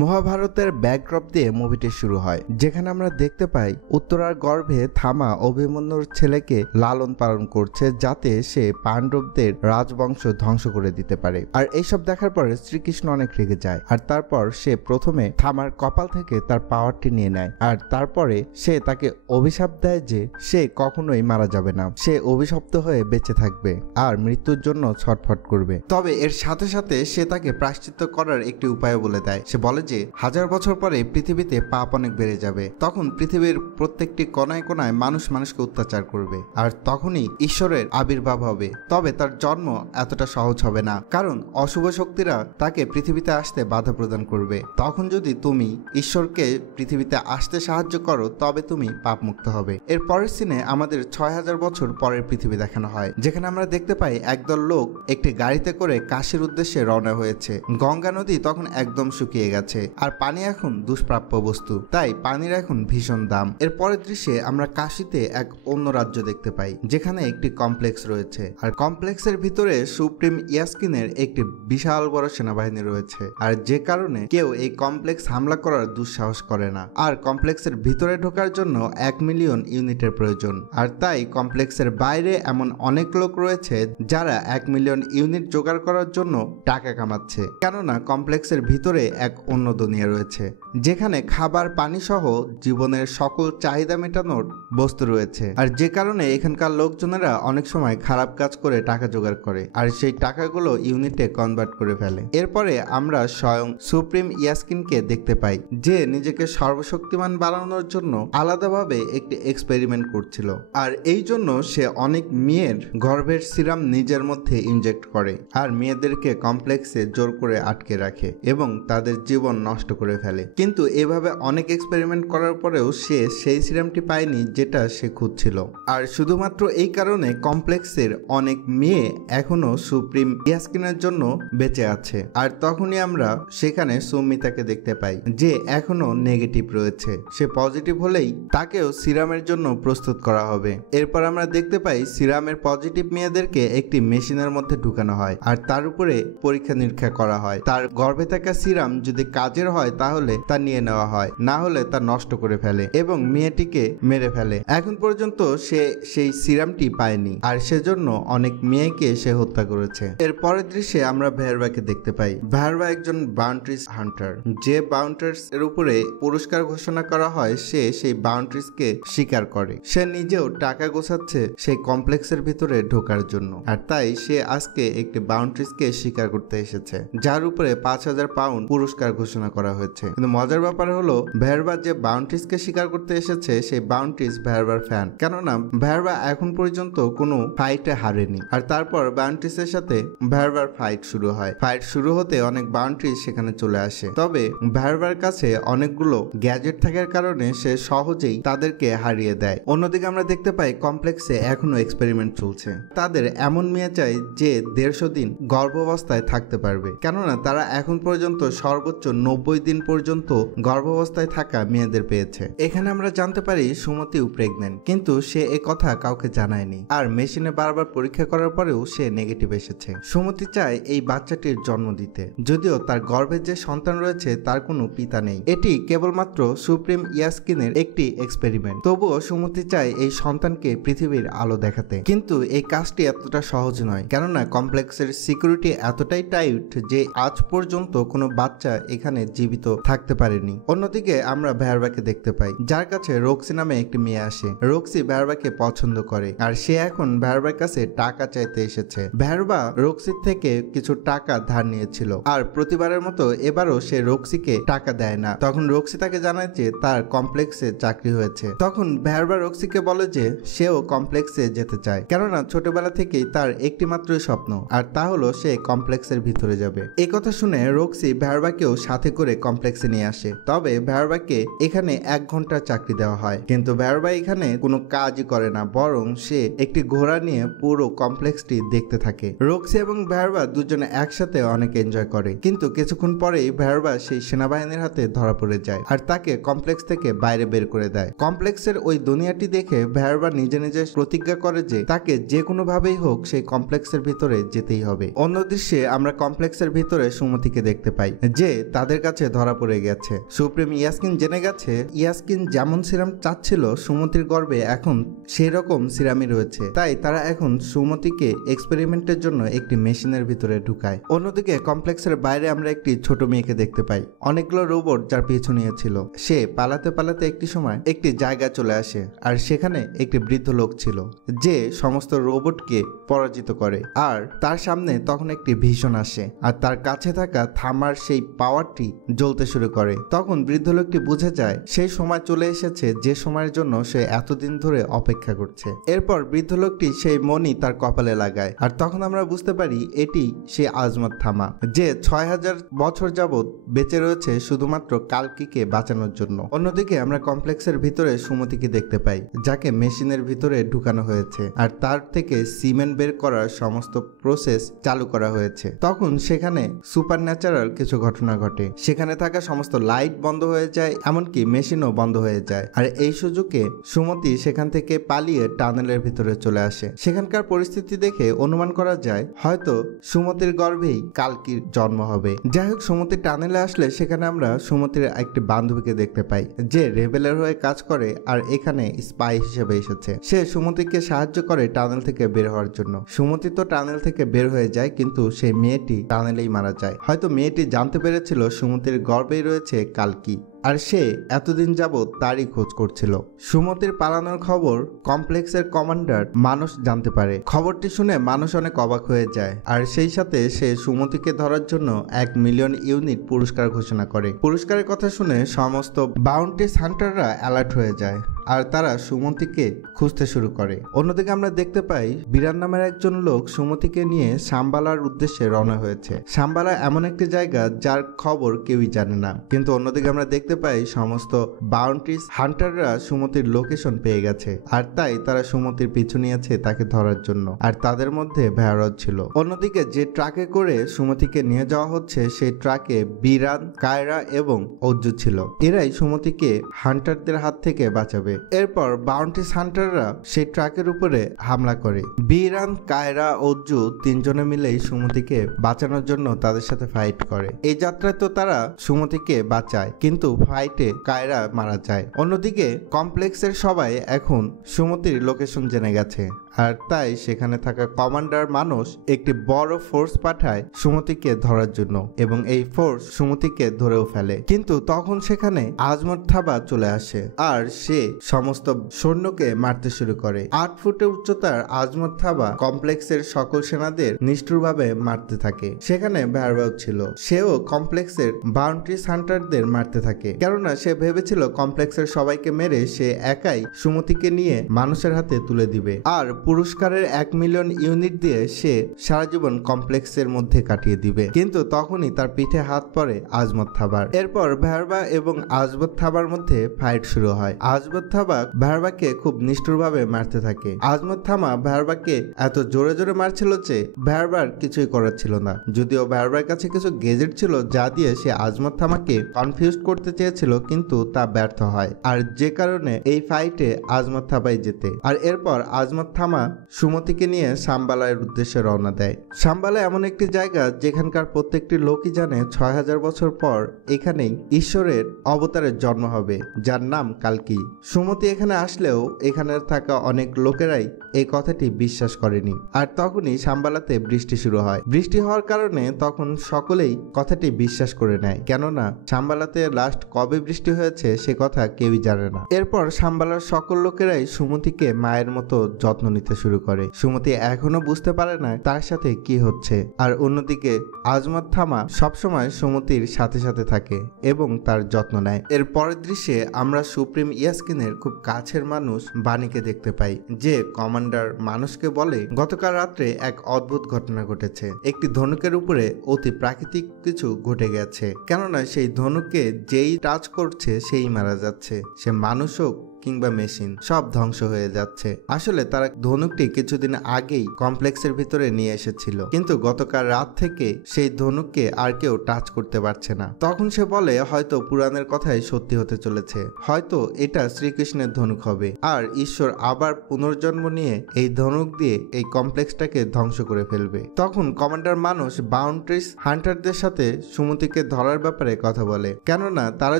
মহাভারতের ব্যাকড্রপ দিয়ে মুভিটি শুরু হয়, যেখানে আমরা দেখতে পাই উত্তরার গর্ভে থামা অভিমন্যুর ছেলেকে লালন পালন করছে যাতে সে পাণ্ডবদের রাজবংশ ধ্বংস করে দিতে পারে। আর এইসব দেখার পরে শ্রীকৃষ্ণ অনেক রেগে যায়, আর তারপর সে প্রথমে থামার কপাল থেকে তার পাওয়ারটি নিয়ে নেয়, আর তারপরে সে তাকে অভিশাপ দেয় যে সে কখনোই মারা যাবে না, সে অভিশপ্ত হয়ে বেঁচে থাকবে আর মৃত্যুর জন্য ছটফট করবে। তবে এর সাথে সাথে সে তাকে প্রায়শ্চিত্ত করার একটি উপায় বলে দেয়। সে বলে যে 1000 বছর পরে পৃথিবীতে পাপ অনেক বেড়ে যাবে, তখন পৃথিবীর প্রত্যেকটি কোনায় কোনায় মানুষ মানুষকে অত্যাচার করবে, আর তখনই ঈশ্বরের আবির্ভাব হবে। তবে তার জন্ম এতটা সহজ হবে না, কারণ অশুভ শক্তিরা তাকে পৃথিবীতে আসতে বাধা প্রদান করবে। তখন যদি তুমি ঈশ্বরকে পৃথিবীতে আসতে সাহায্য করো তবে তুমি পাপ মুক্ত হবে। এর পরের সিনে আমাদের 6000 বছর পরের পৃথিবী দেখানো হয়, যেখানে আমরা দেখতে পাই একদল লোক একটি গাড়িতে করে কাশীর উদ্দেশ্যে রওনা হয়েছে। গঙ্গা নদী তখন একদম শুকিয়ে গেছে, আর পানি এখন দুষ্প্রাপ্য বস্তু, তাই পানির এখন ভীষণ দাম। এর পরের দৃশ্যে আমরা কাশীতে এক অন্য রাজ্য দেখতে পাই, যেখানে একটি কমপ্লেক্স রয়েছে, আর কমপ্লেক্সের ভিতরে সুপ্রিম ইয়াস্কিনের একটি বিশাল বড় সেনাবাহিনী রয়েছে, আর যে কারণে কেউ এই কমপ্লেক্স হামলা করার দুঃসাহস করে না। আর কমপ্লেক্সের ভিতরে ঢোকার জন্য 1 মিলিয়ন ইউনিটের প্রয়োজন, আর তাই কমপ্লেক্সের বাইরে এমন অনেক লোক রয়েছে যারা 1 মিলিয়ন ইউনিট জোগাড় করার জন্য টাকা কামাচ্ছে, কেননা কমপ্লেক্সের ভিতরে এক অন্য দুনিয়া রয়েছে, যেখানে খাবার পানি সহ জীবনের সকল চাহিদা মেটানোর বস্তু রয়েছে, আর যে কারণে এখানকার লোকজনেরা অনেক সময় খারাপ কাজ করে টাকা জোগাড় করে, আর সেই টাকাগুলো ইউনিটে কনভার্ট করে ফেলে। এরপরে আমরা স্বয়ং সুপ্রিম ইয়াস্কিনকে দেখতে পাই, যে নিজেকে সর্বশক্তিমান বানানোর জন্য আলাদাভাবে একটি এক্সপেরিমেন্ট করছিল, আর এই জন্য সে অনেক মেয়ের গর্ভের সিরাম নিজের মধ্যে ইনজেক্ট করে, আর মেয়েদেরকে কমপ্লেক্সে জোর করে আটকে রাখে এবং তাদের জীবন নষ্ট করে ফেলে। কিন্তু এভাবে অনেক এক্সপেরিমেন্ট করার পরেও সে সেই সিরামটি পায়নি যেটা সে খুঁজছিল, আর শুধুমাত্র এই কারণে কমপ্লেক্সের অনেক মেয়ে এখনো সুপ্রিম ইয়াস্কিনের জন্য বেঁচে আছে। আর তখনই আমরা সেখানে সুমিতাকে দেখতে পাই, যে এখনো নেগেটিভ রয়েছে, সে পজিটিভ হলেই তাকেও সিরামের জন্য প্রস্তুত করা হবে। এরপর আমরা দেখতে পাই সিরামের পজিটিভ মেয়েদেরকে একটি মেশিনের মধ্যে ঢুকানো হয়, আর তার উপরে পরীক্ষা নিরীক্ষা করা হয়। তার গর্ভে থাকা সিরাম যদি কাজের হয় তাহলে তা নিয়ে নেওয়া হয়, না হলে তা নষ্ট করে ফেলে এবং মেয়েটিকে মেরে ফেলে। এখন পর্যন্ত সে সেই সিরামটি পায়নি, আর সেজন্য অনেক মেয়েকে সে হত্যা করেছে। এর পরের দৃশ্যে আমরা ভেরবাকে দেখতে পাই। ভেরবা একজন বাউন্ডারিজ হান্টার, যে বাউন্ডারিজ এর উপরে পুরস্কার ঘোষণা করা হয় সে সেই বাউন্ডারিজ কে শিকার করে। সে নিজেও টাকা গোছাচ্ছে সেই কমপ্লেক্সের ভিতরে ঢোকার জন্য, আর তাই সে আজকে একটি বাউন্ডারিজ কে শিকার করতে এসেছে, যার উপরে 5000 পাউন্ড পুরস্কার ঘোষণা করা হয়েছে। কিন্তু মজার ব্যাপার হলো ভেরবা যে বাউন্ডারিজ কে শিকার করতে এসেছে সেই বাউন্ডারিজ ভেরবার ফ্যান, কেননা ভেরবা এখন পর্যন্ত কোনো ফাইটে হারেনি। আর তারপর বাউন্ডারিজ এর সাথে ভেরবার ফাইট শুরু হয়। ফাইট শুরু হতে অনেক বাউন্ডারিজ সেখানে চলে আসে, তবে ভেরবার কাছে অনেকগুলো গ্যাজেট থাকার কারণে সে সহজেই তাদেরকে হারিয়ে দেয়। অন্যদিকে আমরা দেখতে পাই কমপ্লেক্সে এখনো এক্সপেরিমেন্ট চলছে। তাদের এমন মেয়ে চাই যে 150 দিন গর্ভাবস্থায় থাকতে পারবে, কেননা তারা এখন পর্যন্ত সর্বোচ্চ 90 দিন পর্যন্ত গর্ভাবস্থায় থাকা মেয়েদের পেয়েছে। এখানে আমরা জানতে পারি সুমতিও প্রেগনেন্ট, কিন্তু সে এ কথা কাউকে জানায়নি, আর মেশিনে বারবার পরীক্ষা করার পরেও সে নেগেটিভ এসেছে। সুমতি চায় এই বাচ্চাটির জন্ম দিতে, যদিও তার গর্ভে যে সন্তান রয়েছে তার কোনো পিতা নেই। এটি কেবলমাত্র সুপ্রিম ইয়াস্কিনের একটি এক্সপেরিমেন্ট, তবুও সুমতি চায় এই সন্তানকে পৃথিবীর আলো দেখাতে। কিন্তু এই কাজটি এতটা সহজ নয়, কেননা কমপ্লেক্সের সিকিউরিটি এতটাই টাইট যে আজ পর্যন্ত কোনো বাচ্চা এখানে জীবিত থাকতে পারেনি। অন্যদিকে আমরা ভেরবাকে দেখতে পাই, যার কাছে রক্সি নামে একটি মেয়ে আসে। রক্সি ভেরবাকে পছন্দ করে, আর সে এখন ভেরবার কাছে টাকা চাইতে এসেছে। ভেরবা রক্সির থেকে কিছু টাকা ধার নিয়েছিল, আর প্রতিবারের মতো এবারও সে রক্সিকে টাকা দেয় না। তখন রক্সি তাকে জানায় যে তার কমপ্লেক্সে চাকরি হয়েছে। তখন ভেরবা রক্সিকে বলে যে সেও কমপ্লেক্সে যেতে চায়, কেননা ছোটবেলা থেকেই তার একটি মাত্রই স্বপ্ন, আর তা হলো সে কমপ্লেক্সের ভিতরে যাবে। এই কথা শুনে রক্সি ভেরবাকেও সাথে করে কমপ্লেক্সে নিয়ে আসে। তবে ভেরবাকে এখানে 1 ঘন্টা চাকরি দেওয়া হয়, কিন্তু ভেরবা এখানে কোনো কাজই করে না, বরং সে একটি ঘোড়া নিয়ে পুরো কমপ্লেক্সটি দেখতে থাকে। রক্সি এবং ভেরবা দুজনে একসাথে অনেক এনজয় করে, কিন্তু কিছুক্ষণ পরেই ভেরবা সেই সেনাবাহিনীর হাতে ধরা পড়ে যায়, আর তাকে কমপ্লেক্স থেকে বাইরে বের করে দেয়। কমপ্লেক্সের ওই দুনিয়াটি দেখে ভেরবা নিজে নিজে প্রতিজ্ঞা করে যে তাকে যে কোনো ভাবেই হোক সেই কমপ্লেক্সের ভিতরে যেতেই হবে। অন্য দৃশ্যে আমরা কমপ্লেক্সের ভিতরে সুমতিকে দেখতে পাই, যে তাদের তাদের কাছে ধরা পড়ে গেছে। সুপ্রিম ইয়াস্কিন জেনে গেছে ইয়াস্কিন যেমন সিরাম চাচ্ছিল সুমতির গর্ভে এখন সেই রকম সিরামই রয়েছে, তাই তারা এখন সুমতিকে এক্সপেরিমেন্টের জন্য একটি মেশিনের ভিতরে ঢুকায়। অন্যদিকে কমপ্লেক্সের বাইরে আমরা একটি ছোট মেয়েকে দেখতে পাই, অনেকগুলো রোবট যার পিছু নিয়েছিল। সে পালাতে পালাতে একটি সময় একটি জায়গা চলে আসে, আর সেখানে একটি বৃদ্ধ লোক ছিল যে সমস্ত রোবটকে পরাজিত করে। আর তার সামনে তখন একটি ভীষণ আসে, আর তার কাছে থাকা থামার সেই পাওয়ারটি জ্বলতে শুরু করে। তখন বৃদ্ধ লোকটি বুঝে যায় সেই সময় চলে এসেছে যে সময়ের জন্য সে এতদিন ধরে অপেক্ষা করছে। এরপর বৃদ্ধ লোকটি সেই মণি তার কপালে লাগায়, আর তখন আমরা বুঝতে পারি এটি সেই আজমত থামা যে 6000 বছর যাবৎ বেঁচে রয়েছে শুধুমাত্র কালকিকে বাঁচানোর জন্য। অন্যদিকে আমরা কমপ্লেক্সের ভিতরে সুমতিকে দেখতে পাই, যাকে মেশিনের ভিতরে ঢুকানো হয়েছে, আর তার থেকে সিমেন্ট বের করার সমস্ত প্রসেস চালু করা হয়েছে। তখন সেখানে সুপার ন্যাচারাল কিছু ঘটনা ঘটে, সেখানে থাকা সমস্ত লাইট বন্ধ হয়ে যায়, এমনকি মেশিনও বন্ধ হয়ে যায়। আর এই সুযোগে সুমতি সেখান থেকে পালিয়ে টানেলের ভিতরে চলে আসে। সেখানকার পরিস্থিতি দেখে অনুমান করা যায় হয়তো সুমতির গর্ভেই কালকির জন্ম হবে। যাই হোক, সুমতির টানেলে আসলে সেখানে আমরা সুমতির একটি বান্ধবীকে দেখতে পাই যে রেবেলের হয়ে কাজ করে আর এখানে স্পাই হিসেবে এসেছে। সে সুমতিকে সাহায্য করে টানেল থেকে বের হওয়ার জন্য। সুমতি তো টানেল থেকে বের হয়ে যায়, কিন্তু সেই মেয়েটি টানেলেই মারা যায়। হয়তো মেয়েটি জানতে পেরেছিল সুমতির গর্ভেই রয়েছে কালকি, আর সে এতদিন যাবৎ তারই খোঁজ করছিল। সুমতির পালানোর খবর কমপ্লেক্সের কমান্ডার মানুষ জানতে পারে। খবরটি শুনে মানুষ অনেক অবাক হয়ে যায়, আর সেই সাথে সে সুমতিকে ধরার জন্য 1 মিলিয়ন ইউনিট পুরস্কার ঘোষণা করে। পুরস্কারের কথা শুনে সমস্ত বাউন্টি হান্টাররা অ্যালার্ট হয়ে যায়, আর তারা সুমতিকে খুঁজতে শুরু করে। অন্যদিকে আমরা দেখতে পাই বিরান নামের একজন লোক সুমতিকে নিয়ে সাম্বালার উদ্দেশ্যে রওনা হয়েছে। সাম্বালা এমন একটি জায়গা যার খবর কেউই জানে না, কিন্তু অন্যদিকে আমরা দেখতে পাই সমস্ত বাউন্টিস হান্টাররা সুমতির লোকেশন পেয়ে গেছে, আর তাই তারা সুমতির পিছু নিয়েছে তাকে ধরার জন্য। আর তাদের মধ্যে ভেয়ারত ছিল। অন্যদিকে যে ট্রাকে করে সুমতিকে নিয়ে যাওয়া হচ্ছে সেই ট্রাকে বিরান, কায়রা এবং অজ্জু ছিল। এরাই সুমতিকে হান্টারদের হাত থেকে বাঁচাবে। এরপর বাউন্টিস হান্টাররা সেই ট্রাকের উপরে হামলা করে। বিরান, কায়রা, অজ্জু তিনজনে মিলেই সুমতিকে বাঁচানোর জন্য তাদের সাথে ফাইট করে। এই যাত্রায় তো তারা সুমতিকে বাঁচায়, কিন্তু ফাইটে কায়রা মারা যায়। অন্যদিকে কমপ্লেক্সের সবাই এখন সুমতির লোকেশন জেনে গেছে, আর তাই সেখানে থাকা কমান্ডার মানুষ একটি বড় ফোর্স পাঠায় সুমতিকে ধরার জন্য, এবং এই ফোর্স সুমতিকে ধরেও ফেলে। কিন্তু তখন সেখানে আজমত থাবা চলে আসে, আর সে সমস্ত সৈন্যকে মারতে শুরু করে। 8 ফুটের উচ্চতার আজমত থাবা কমপ্লেক্সের সকল সেনাদের নিষ্ঠুরভাবে মারতে থাকে। সেখানে ভ্যারবাউ ছিল, সেও কমপ্লেক্সের বাউন্টিস হান্টারদের মারতে থাকে, কেননা সে ভেবেছিল কমপ্লেক্সের সবাইকে মেরে সে একাই সুমতিকে নিয়ে মানুষের হাতে তুলে দিবে, আর পুরস্কারের 1 মিলিয়ন ইউনিট দিয়ে সে সারা জীবন কমপ্লেক্সের মধ্যে কাটিয়ে দিবে। কিন্তু তখনই তার পিঠে হাত পড়ে আজমত থাবার। এরপর ভ্যারবা এবং আজমত থাবার মধ্যে ফাইট শুরু হয়। আজমত থাবা ভ্যারবাকে খুব নিষ্ঠুরভাবে মারতে থাকে। আজমত থামা ভ্যারবাকে এত জোরে জোরে মারছিল যে ভ্যারবার কিছুই করার ছিল না, যদিও ভ্যারবার কাছে কিছু গেজেট ছিল যা দিয়ে সে আজমত থামাকে কনফিউজ করতে চেয়েছিল, কিন্তু তা ব্যর্থ হয়, আর যে কারণে এই ফাইটে আজমত থাবাই জেতে। আর এরপর আজমত থামা সুমতিকে নিয়ে সাম্বালার উদ্দেশ্যে রওনা দেয়। সাম্বালা এমন একটি জায়গা যেখানকার প্রত্যেকটি লোকই জানে 6000 বছর পর এখানেই ঈশ্বরের অবতারের জন্ম হবে, যার নাম কালকি। সুমতি এখানে আসলেও এখানে থাকা অনেক লোকেরাই এই কথাটি বিশ্বাস করেনি। আর তখনই সাম্বালাতে বৃষ্টি শুরু হয়। বৃষ্টি হওয়ার কারণে তখন সকলেই কথাটি বিশ্বাস করে নেয়, কেননা সাম্বালাতে লাস্ট কবে বৃষ্টি হয়েছে সে কথা কেউই জানে না। এরপর সাম্বালার সকল লোকেরাই সুমতিকে মায়ের মতো যত্ন নিতে শুরু করে। সুমতি এখনো বুঝতে পারে না তার সাথে কি হচ্ছে। আর অন্যদিকে আজমত থামা সবসময় সুমতির সাথে সাথে থাকে এবং তার যত্ন নেয়। এর পরের দৃশ্যে আমরা সুপ্রিম ইয়াস্কিনের খুব কাছের মানুষ বাণীকে দেখতে পাই, যে কমান্ডার মানুষকে বলে গতকাল রাত্রে এক অদ্ভুত ঘটনা ঘটেছে। একটি ধনুকের উপরে অতি প্রাকৃতিক কিছু ঘটে গেছে, কেননা সেই ধনুককে যেই টাচ করছে সেই মারা যাচ্ছে, সে মানুষ হোক কিংবা মেশিন সব ধ্বংস হয়ে যাচ্ছে। আসলে তারা ধনুকটি কিছুদিন আগেই কমপ্লেক্সের ভিতরে নিয়ে এসেছিল, কিন্তু গতকাল রাত থেকে সেই ধনুককে আর কেউ টাচ করতে পারছে না। তখন সে বলে হয়তো পুরাণের কথাই সত্যি হতে চলেছে, হয়তো এটা শ্রীকৃষ্ণের ধনুক হবে আর ঈশ্বর আবার পুনর্জন্ম নিয়ে এই ধনুক দিয়ে এই কমপ্লেক্সটাকে ধ্বংস করে ফেলবে। তখন কমান্ডার মানুষ বাউন্ডারিস হান্টারদের সাথে সুমতিকে ধরার ব্যাপারে কথা বলে, কেননা তারা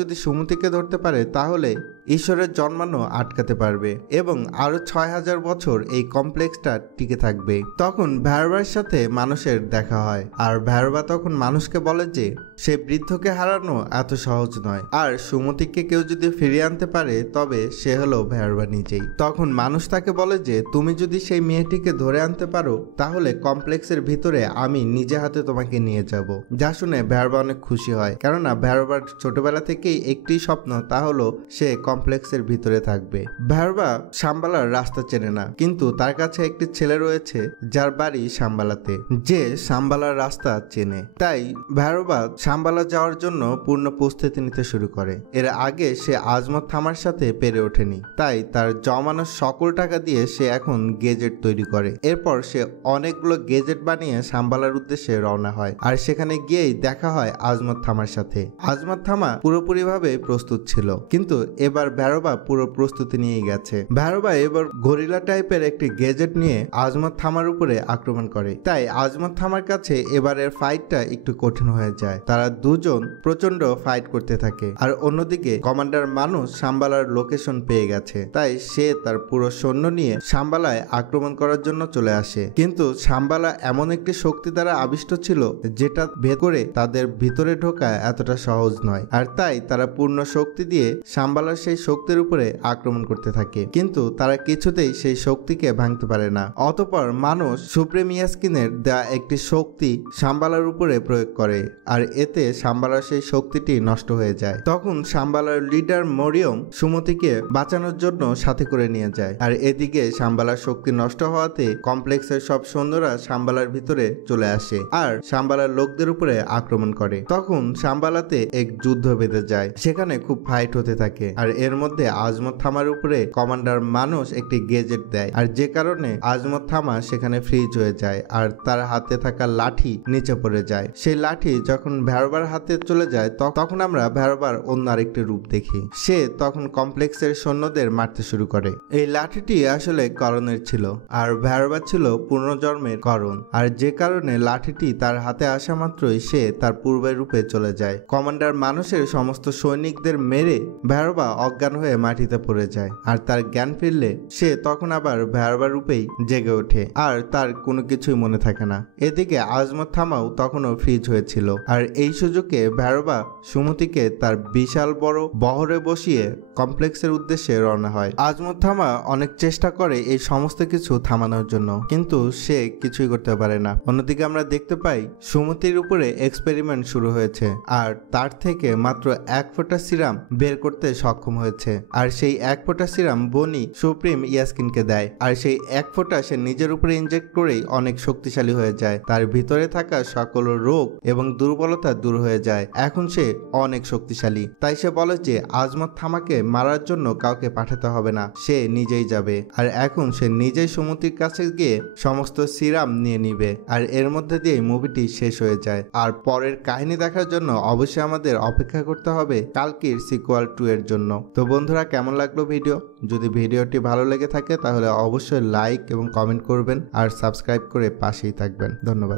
যদি সুমতিকে ধরতে পারে তাহলে ঈশ্বরের জন্মানো আটকাতে পারবে এবং আরো 6000 বছর এই কমপ্লেক্সটা টিকে থাকবে। তখন ভ্যারবার সাথে মানুষের দেখা হয় আর ভ্যারবা তখন মানুষকে বলে যে সে বৃদ্ধকে হারানো এত সহজ নয় আর সুমতিকে কেউ যদি ফিরিয়ে আনতে পারে তবে সে হলো ভ্যারবা নিজেই। তখন মানুষ তাকে বলে যে তুমি যদি সেই মেয়েটিকে ধরে আনতে পারো তাহলে কমপ্লেক্সের ভিতরে আমি নিজে হাতে তোমাকে নিয়ে যাব। যা শুনে ভ্যারবা অনেক খুশি হয়, কেননা ভ্যারবার ছোটবেলা থেকেই একটি স্বপ্ন, তা হলো সে কমপ্লেক্সের ভিতরে থাকবে। ভ্যারবা শাম্বালার রাস্তা চেনে না, কিন্তু তার কাছে একটি ছেলে রয়েছে যার বাড়ি শাম্বালাতে, যে শাম্বালার রাস্তা চেনে। তাই ভ্যারবা শাম্বালা যাওয়ার জন্য পূর্ণ প্রস্তুতি নিতে শুরু করে। এর আগে সে আজমত থামার সাথে পেরে ওঠেনি, তাই তার জমানো সকল টাকা দিয়ে সে এখন গেজেট তৈরি করে। এরপর সে অনেকগুলো গেজেট বানিয়ে শাম্বালার উদ্দেশ্যে রওনা হয় আর সেখানে গিয়েই দেখা হয় আজমত থামার সাথে। আজমত থামা পুরোপুরিভাবে প্রস্তুত ছিল, কিন্তু এবার ভ্যারবা পুরো প্রস্তুতি নিয়ে গেছে। ভ্যারবা এবার গরিলা টাইপের একটি গেজেট নিয়ে আজমত থামার উপরে আক্রমণ করে। তাই আজমত থামার কাছে এবারের ফাইটটা একটু কঠিন হয়ে যায়। তারা দুজন প্রচন্ড ফাইট করতে থাকে আর অন্যদিকে কমান্ডার মানুষ শাম্বালার লোকেশন পেয়ে গেছে, তাই সে তার পুরো সৈন্য নিয়ে শাম্বালায় আক্রমণ করার জন্য চলে আসে। কিন্তু শাম্বালা এমন একটি শক্তি দ্বারা আবিষ্ট ছিল যেটা ভেদ করে তাদের ভিতরে ঢোকা এতটা সহজ নয়, আর তাই তারা পূর্ণ শক্তি দিয়ে শাম্বালার সেই শক্তির উপরে আক্রমণ করতে থাকে, কিন্তু তারা কিছুতেই সেই শক্তিকে ভাঙতে পারে না। অতঃপর মানুষ সুপ্রিম ইয়াস্কিনের দেয়া একটি শক্তি শাম্বালার উপরে প্রয়োগ করে আর এতে শাম্বালার সেই শক্তিটি নষ্ট হয়ে যায়। তখন শাম্বালার লিডার মরিয়ম সুমতিকে বাঁচানোর জন্য সাথে করে নিয়ে যায়, আর এদিকে শাম্বালার শক্তি নষ্ট হওয়াতে কমপ্লেক্সের সব সৈন্যরা শাম্বালার ভিতরে চলে আসে আর শাম্বালার লোকদের উপরে আক্রমণ করে। তখন শাম্বালাতে এক যুদ্ধ বেঁধে যায়, সেখানে খুব ফাইট হতে থাকে আর এর মধ্যে আজমত থামার উপরে কমান্ডার মানুষ একটি গেজেট দেয় আর যে কারণে আজমত থামা সেখানে ফ্রিজ হয়ে যায় আর তার হাতে থাকা লাঠি নিচে পড়ে যায়। সেই লাঠি যখন ভ্যারবার হাতে চলে যায় তখন আমরা ভ্যারবার অন্য আরেকটি রূপ দেখি। সে তখন কমপ্লেক্সের সৈন্যদের মারতে শুরু করে। এই লাঠিটি আসলে করণের ছিল আর ভ্যারবার ছিল পুনর্জন্মের করণ, আর যে কারণে লাঠিটি তার হাতে আসা মাত্রই সে তার পূর্বের রূপে চলে যায়। কমান্ডার মানুষের সমস্ত সৈনিকদের মেরে ভ্যারবা অজ্ঞান হয়ে মাটিতে পড়ে যায় আর তার জ্ঞান ফিরলে সে তখন আবার ভ্যারবার রূপেই জেগে ওঠে আর তার কোনো কিছুই মনে থাকে না। এদিকে আজমত থামাও তখনও ফ্রিজ হয়েছিল আর এই সুযোগে ভ্যারবা সুমতিকে তার বিশাল বড় বহরে বসিয়ে কমপ্লেক্সের উদ্দেশ্যে রওনা হয়। আজমত থামা অনেক চেষ্টা করে এই সমস্ত কিছু থামানোর জন্য, কিন্তু সে কিছুই করতে পারে না। অন্যদিকে আমরা দেখতে পাই সুমতির উপরে এক্সপেরিমেন্ট শুরু হয়েছে আর তার থেকে মাত্র 1 ফোঁটা সিরাম বের করতে সক্ষম হয়েছে, আর সেই 1 ফোঁটা সিরাম বনি সুপ্রিম ইয়াস্কিনকে দেয় আর সেই 1 ফোঁটা সে নিজের উপরে ইনজেক্ট করেই অনেক শক্তিশালী হয়ে যায়। তার ভিতরে থাকা সকল রোগ এবং দুর্বলতা দূর হয়ে যায়, এখন সে অনেক শক্তিশালী। তাই সে বলে যে আজমত থামাকে মারার জন্য কাউকে পাঠাতে হবে না, সে নিজেই যাবে আর এখন সে নিজেই সুমতির কাছে গিয়ে সমস্ত সিরাম নিয়ে নিবে আর এর মধ্যে দিয়ে মুভিটি শেষ হয়ে যায়। আর পরের কাহিনী দেখার জন্য অবশ্যই আমাদের অপেক্ষা করতে হবে কালকির সিকুয়াল 2 এর জন্য। তো বন্ধুরা, কেমন লাগলো ভিডিও? যদি ভিডিওটি ভালো লেগে থাকে তাহলে অবশ্যই লাইক এবং কমেন্ট করবেন আর সাবস্ক্রাইব করে পাশেই থাকবেন। ধন্যবাদ।